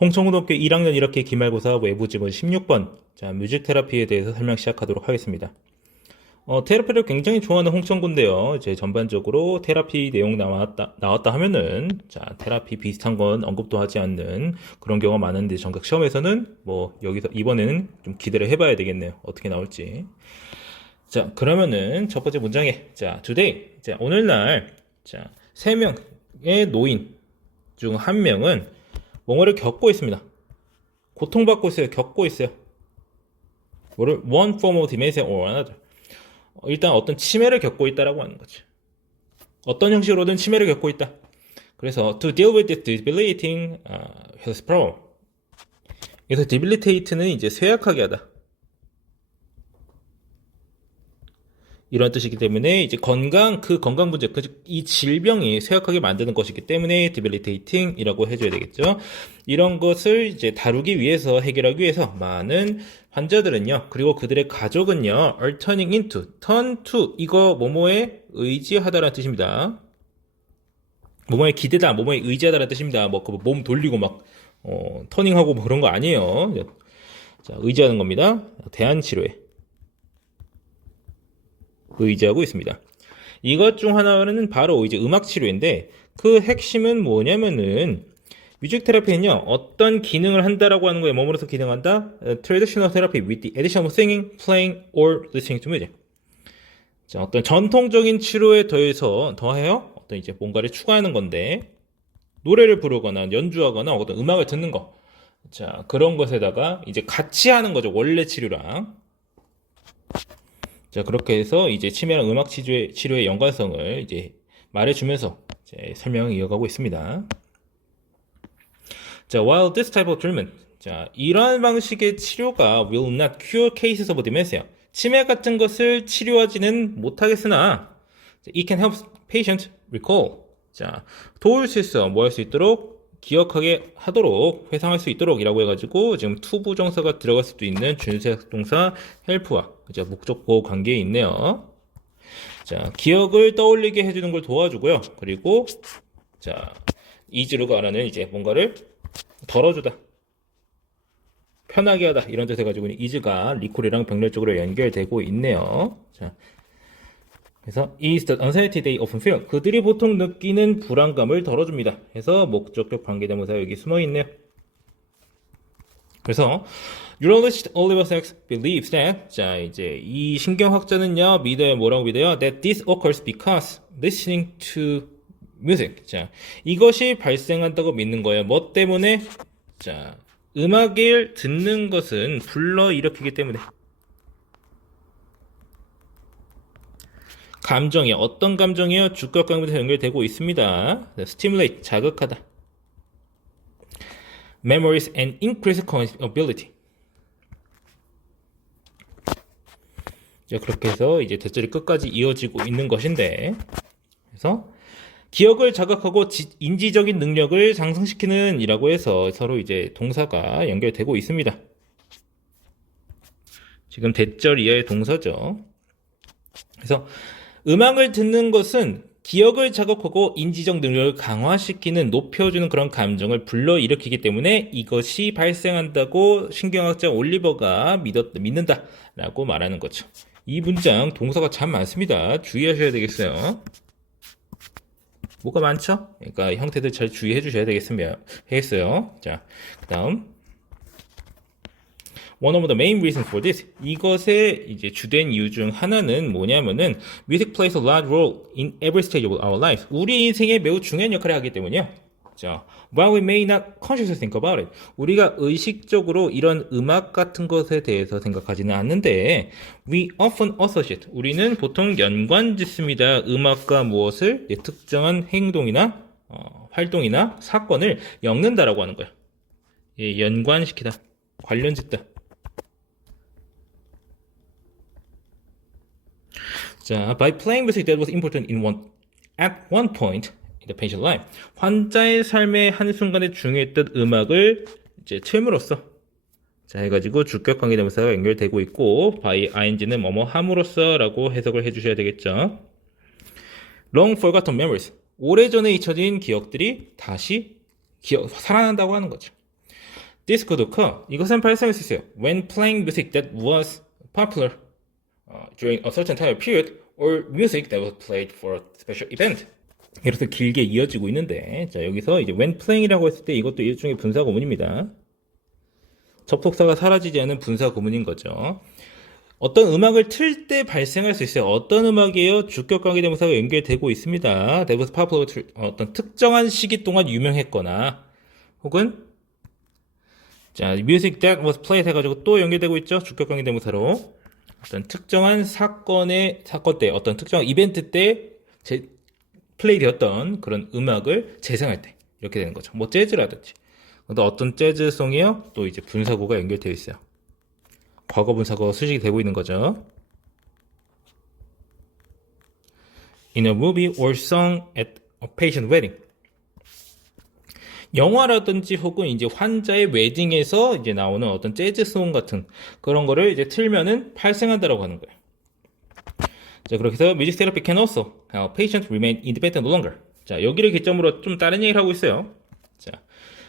홍천고등학교 1학년 1학기 기말고사 외부 지문 16번. 자, 뮤직 테라피에 대해서 설명 시작하도록 하겠습니다. 테라피를 굉장히 좋아하는 홍천고인데요. 이제 전반적으로 테라피 내용 나왔다 하면은, 자, 테라피 비슷한 건 언급도 하지 않는 그런 경우가 많은데, 전격 시험에서는 여기서 이번에는 좀 기대를 해봐야 되겠네요. 어떻게 나올지. 자, 그러면은 첫 번째 문장에, 자, today. 자, 오늘날, 자, 3명의 노인 중 1명은 뭐뭐를 겪고 있습니다. 고통받고 있어요. 겪고 있어요. 뭐를 one form of dementia or another. 일단 어떤 치매를 겪고 있다라고 하는 거죠. 어떤 형식으로든 치매를 겪고 있다. 그래서 to deal with this debilitating health problem. 그래서 debilitate는 이제 쇠약하게 하다. 이런 뜻이기 때문에 이제 그 건강 문제, 이 질병이 쇠약하게 만드는 것이기 때문에 debilitating이라고 해줘야 되겠죠. 이런 것을 이제 다루기 위해서, 해결하기 위해서 많은 환자들은요, 그리고 그들의 가족은요, are turning into, turn to, 이거 뭐뭐에 의지하다라는 뜻입니다. 뭐뭐에 기대다, 뭐뭐에 의지하다라는 뜻입니다. 몸 돌리고 터닝하고 그런 거 아니에요. 자, 의지하는 겁니다. 대안치료에 의지하고 있습니다. 이것 중 하나는 바로 이제 음악 치료인데, 그 핵심은 뭐냐면은 뮤직 테라피는요, 어떤 기능을 한다라고 하는 거에 머물러서 기능한다. Traditional therapy with the addition of singing, playing, or listening to music. 자, 어떤 전통적인 치료에 더해요. 어떤 이제 뭔가를 추가하는 건데, 노래를 부르거나 연주하거나 어떤 음악을 듣는 거. 자, 그런 것에다가 이제 같이 하는 거죠. 원래 치료랑. 자, 그렇게 해서 이제 치매랑 음악 치료의 연관성을 이제 말해주면서 이제 설명을 이어가고 있습니다. 자, while this type of treatment, 자, 이러한 방식의 치료가 will not cure cases of dementia. 치매 같은 것을 치료하지는 못하겠으나, it can help patient recall. 자, 도울 수 있어. 뭐 할 수 있도록? 기억하게 하도록, 회상할 수 있도록 이라고 해가지고 지금 to 부정사가 들어갈 수도 있는 준수적 동사 help와 그죠? 목적보 관계에 있네요. 자, 기억을 떠올리게 해주는 걸 도와주고요. 그리고 자, easy로가라는 이제 뭔가를 덜어주다, 편하게 하다 이런 뜻을 가지고 있는 easy가 리콜이랑 병렬적으로 연결되고 있네요. 자, 그래서 is the anxiety they often feel. 그들이 보통 느끼는 불안감을 덜어줍니다. 그래서 목적격 관계대명사 여기 숨어있네요. 그래서 neurologist Oliver Sacks believes that, 자, 이제 이 신경학자는요, 뭐라고 믿어요? That this occurs because listening to music. 자, 이것이 발생한다고 믿는 거예요. 뭐 때문에? 자, 음악을 듣는 것은 불러일으키기 때문에. 감정이 어떤 감정이요? 주격 관계에서 연결되고 있습니다. stimulate, 자극하다. memories and increase cognitive ability. 자, 그렇게 해서 이제 대절이 끝까지 이어지고 있는 것인데, 그래서 기억을 자극하고 인지적인 능력을 상승시키는 이라고 해서 서로 이제 동사가 연결되고 있습니다. 지금 대절 이하의 동사죠. 그래서 음악을 듣는 것은 기억을 자극하고 인지적 능력을 강화시키는, 높여주는 그런 감정을 불러일으키기 때문에 이것이 발생한다고 신경학자 올리버가 믿는다라고 말하는 거죠. 이 문장 동사가 참 많습니다. 주의하셔야 되겠어요. 뭐가 많죠? 그러니까 형태들 잘 주의해 주셔야 되겠어요. 자, 그 다음 One of the main reasons for this. 이것의 이제 주된 이유 중 하나는 뭐냐면은 music plays a large role in every stage of our life. 우리 인생에 매우 중요한 역할을 하기 때문이요. 자, while we may not consciously think about it. 우리가 의식적으로 이런 음악 같은 것에 대해서 생각하지는 않는데 we often associate. 우리는 보통 연관짓습니다. 음악과 무엇을? 특정한 행동이나 활동이나 사건을 엮는다라고 하는 거예요. 예, 연관시키다. 관련짓다. 자, by playing music that was important at one point in the patient life. 환자의 삶의 한순간에 중요했던 음악을 이제 틀므로써, 자, 해가지고 주격 관계대명사가 연결되고 있고, by ing는 뭐뭐 함으로써 라고 해석을 해주셔야 되겠죠. long forgotten memories. 오래전에 잊혀진 기억들이 다시 살아난다고 하는 거죠. 디스코도 커. 이것은 발생할 수 있어요. When playing music that was popular during a certain time period or music that was played for a special event. 이렇게 길게 이어지고 있는데 자 여기서 이제 when playing이라고 했을 때 이것도 일종의 분사 구문입니다. 접속사가 사라지지 않은 분사 구문인 거죠. 어떤 음악을 틀 때 발생할 수 있어요. 어떤 음악이에요? 주격 관계대명사가 연결되고 있습니다. That was popular 어떤 특정한 시기 동안 유명했거나 혹은 자 music that was played 해가지고 또 연결되고 있죠. 주격 관계대명사로 어떤 특정한 사건 때 어떤 특정한 이벤트 때 플레이 되었던 그런 음악을 재생할 때 이렇게 되는 거죠. 뭐 재즈라든지 어떤 재즈송이요? 또 이제 분사구가 연결되어 있어요. 과거 분사구가 수식이 되고 있는 거죠. In a movie or song at a patient wedding. 영화라든지 혹은 이제 환자의 웨딩에서 이제 나오는 어떤 재즈송 같은 그런 거를 이제 틀면은 발생한다라고 하는 거예요. 자, 그렇게 해서 music therapy can also help patients remain independent longer. 자, 여기를 기점으로 좀 다른 얘기를 하고 있어요. 자,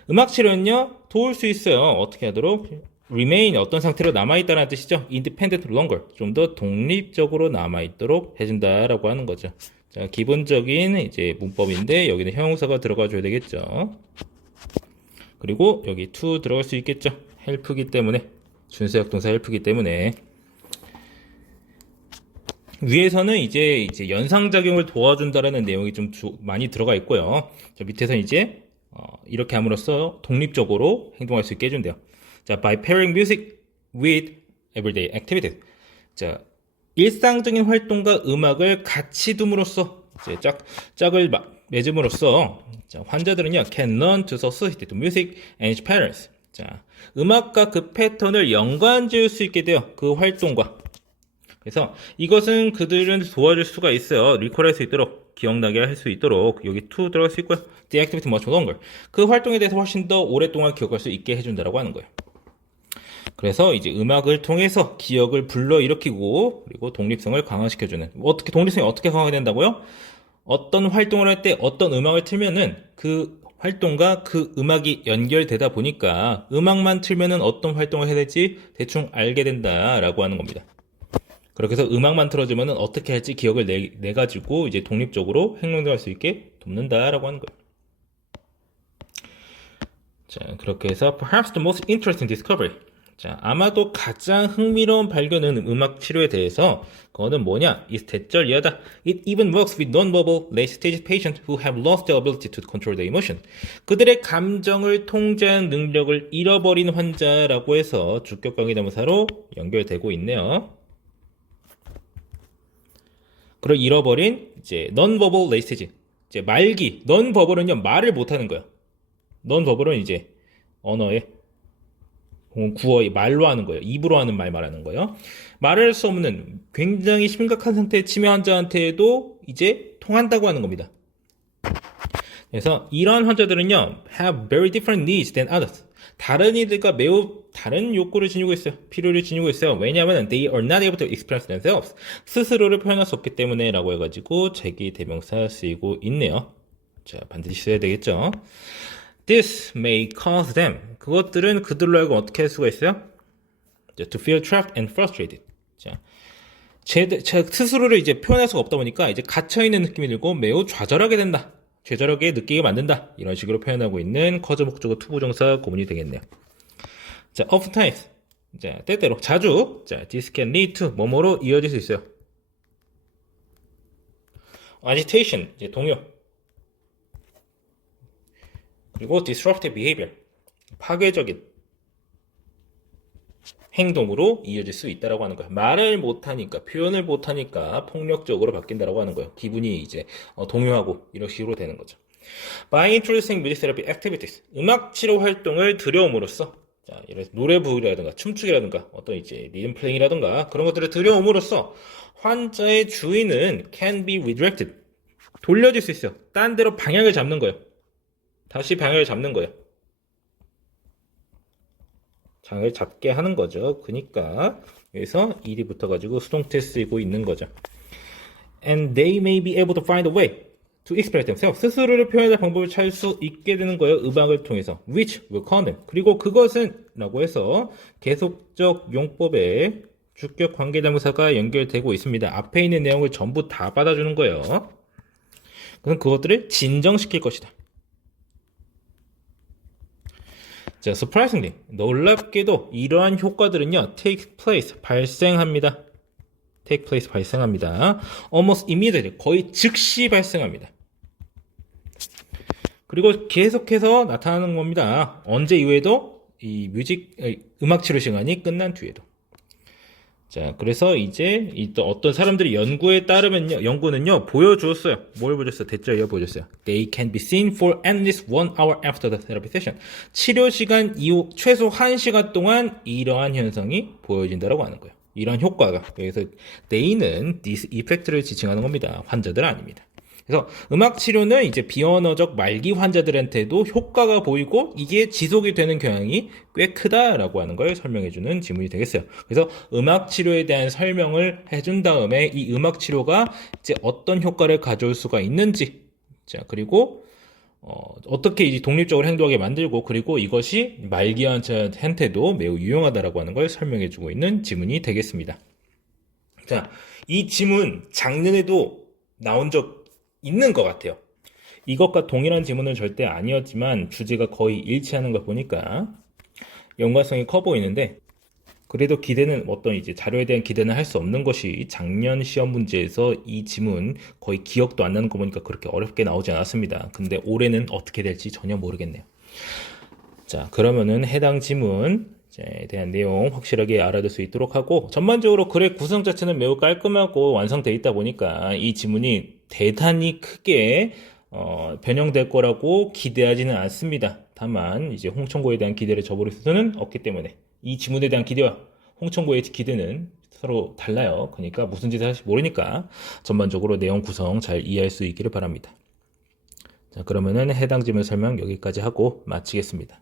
음악 치료는요, 도울 수 있어요. 어떻게 하도록? remain 어떤 상태로 남아있다는 뜻이죠. independent longer. 좀 더 독립적으로 남아있도록 해준다라고 하는 거죠. 자, 기본적인 이제 문법인데, 여기는 형용사가 들어가 줘야 되겠죠. 그리고 여기 to 들어갈 수 있겠죠. help기 때문에. 준수약 동사 help기 때문에. 위에서는 이제 연상작용을 도와준다라는 내용이 좀 많이 들어가 있고요. 자, 밑에서 이제 이렇게 함으로써 독립적으로 행동할 수 있게 해준대요. 자, by pairing music with everyday activities. 자, 일상적인 활동과 음악을 같이 둠으로써 이제 짝을 맺음으로써 자, 환자들은요 can learn to associate to music and its patterns. 자, 음악과 그 패턴을 연관지을 수 있게 돼요. 그 활동과. 그래서 이것은 그들은 도와줄 수가 있어요. 리콜할 수 있도록, 기억나게 할 수 있도록 여기 to 들어갈 수 있고요. The activity much longer. 그 활동에 대해서 훨씬 더 오랫동안 기억할 수 있게 해준다라고 하는 거예요. 그래서 이제 음악을 통해서 기억을 불러일으키고 그리고 독립성을 강화시켜주는. 어떻게 독립성이 어떻게 강화가 된다고요? 어떤 활동을 할 때 어떤 음악을 틀면은 그 활동과 그 음악이 연결되다 보니까 음악만 틀면은 어떤 활동을 해야 될지 대충 알게 된다라고 하는 겁니다. 그렇게 해서 음악만 틀어주면은 어떻게 할지 기억을 내가지고 이제 독립적으로 행동할 수 있게 돕는다라고 하는 거예요. 자, 그렇게 해서 perhaps the most interesting discovery. 자, 아마도 가장 흥미로운 발견은 음악 치료에 대해서 그거는 뭐냐? is 대절이하다. It even works with non-verbal late-stage patients who have lost their ability to control their emotion. 그들의 감정을 통제하는 능력을 잃어버린 환자라고 해서 주격 관계대명사로 연결되고 있네요. 그리고 잃어버린 이제 non-verbal late-stage. 이제 말기, non-verbal은요 말을 못하는 거야. non-verbal은 이제 언어의 구어의 말로 하는 거예요. 입으로 하는 말 말하는 거예요. 말할 수 없는 굉장히 심각한 상태의 치매 환자한테도 이제 통한다고 하는 겁니다. 그래서 이런 환자들은요, have very different needs than others. 다른 이들과 매우 다른 욕구를 지니고 있어요. 필요를 지니고 있어요. 왜냐하면 they are not able to express themselves. 스스로를 표현할 수 없기 때문에 라고 해가지고 제기 대명사 쓰이고 있네요. 자, 반드시 써야 되겠죠. This may cause them. 그것들은 그들로 하여금 어떻게 할 수가 있어요? To feel trapped and frustrated. 자, 제 스스로를 이제 표현할 수가 없다 보니까 이제 갇혀있는 느낌이 들고 매우 좌절하게 된다. 좌절하게 느끼게 만든다. 이런 식으로 표현하고 있는 커저 목적어 투부정사 구문이 되겠네요. 자, oftentimes. 자, 때때로, 자주. 자, this can lead to 뭐뭐로 이어질 수 있어요. agitation. 이제 동요. 그리고 disruptive behavior, 파괴적인 행동으로 이어질 수 있다라고 하는 거예요. 말을 못하니까, 표현을 못하니까 폭력적으로 바뀐다라고 하는 거예요. 기분이 이제 동요하고 이런 식으로 되는 거죠. By introducing music therapy activities, 음악 치료 활동을 들여옴으로써, 자, 예를 들어서 노래 부르기라든가 춤추기라든가 어떤 이제 리듬 플레잉이라든가 그런 것들을 들여옴으로써 환자의 주의는 can be redirected, 돌려질 수 있어요. 딴 데로 방향을 잡는 거예요. 다시 방향을 잡는 거예요. 방향을 잡게 하는 거죠. 그러니까 여기서 일이 붙어가지고 수동태 쓰이고 있는 거죠. And they may be able to find a way to express themselves. 스스로를 표현할 방법을 찾을 수 있게 되는 거예요. 음악을 통해서. which will call them. 그리고 그것은 라고 해서 계속적 용법에 주격 관계대명사가 연결되고 있습니다. 앞에 있는 내용을 전부 다 받아주는 거예요. 그럼 그것들을 진정시킬 것이다. 자, surprisingly, 놀랍게도 이러한 효과들은요, take place, 발생합니다. take place, 발생합니다. almost immediately, 거의 즉시 발생합니다. 그리고 계속해서 나타나는 겁니다. 언제 이후에도 이 음악 치료 시간이 끝난 뒤에도. 자, 그래서 이제 또 어떤 사람들이 연구는요, 보여주었어요. 뭘 보여줬어요? 대자이어 보여줬어요. They can be seen for at least 1 hour after the therapy session. 치료 시간 이후 최소 1시간 동안 이러한 현상이 보여진다고 하는 거예요. 이러한 효과가. 여기서 they는 this effect를 지칭하는 겁니다. 환자들 아닙니다. 그래서 음악 치료는 이제 비언어적 말기 환자들한테도 효과가 보이고 이게 지속이 되는 경향이 꽤 크다라고 하는 걸 설명해주는 지문이 되겠어요. 그래서 음악 치료에 대한 설명을 해준 다음에 이 음악 치료가 이제 어떤 효과를 가져올 수가 있는지, 자, 그리고 어떻게 이제 독립적으로 행동하게 만들고, 그리고 이것이 말기 환자한테도 매우 유용하다라고 하는 걸 설명해주고 있는 지문이 되겠습니다. 자, 이 지문 작년에도 나온 적 있는 것 같아요. 이것과 동일한 지문은 절대 아니었지만 주제가 거의 일치하는 걸 보니까 연관성이 커 보이는데, 그래도 기대는 어떤 이제 자료에 대한 기대는 할 수 없는 것이 작년 시험 문제에서 이 지문 거의 기억도 안 나는 거 보니까 그렇게 어렵게 나오지 않았습니다. 근데 올해는 어떻게 될지 전혀 모르겠네요. 자, 그러면은 해당 지문에 대한 내용 확실하게 알아둘 수 있도록 하고, 전반적으로 글의 구성 자체는 매우 깔끔하고 완성되어 있다 보니까 이 지문이 대단히 크게 변형될 거라고 기대하지는 않습니다. 다만 이제 홍천고에 대한 기대를 저버릴 수는 없기 때문에 이 지문에 대한 기대와 홍천고의 기대는 서로 달라요. 그러니까 무슨 짓을 할지 모르니까 전반적으로 내용 구성 잘 이해할 수 있기를 바랍니다. 자, 그러면은 해당 지문 설명 여기까지 하고 마치겠습니다.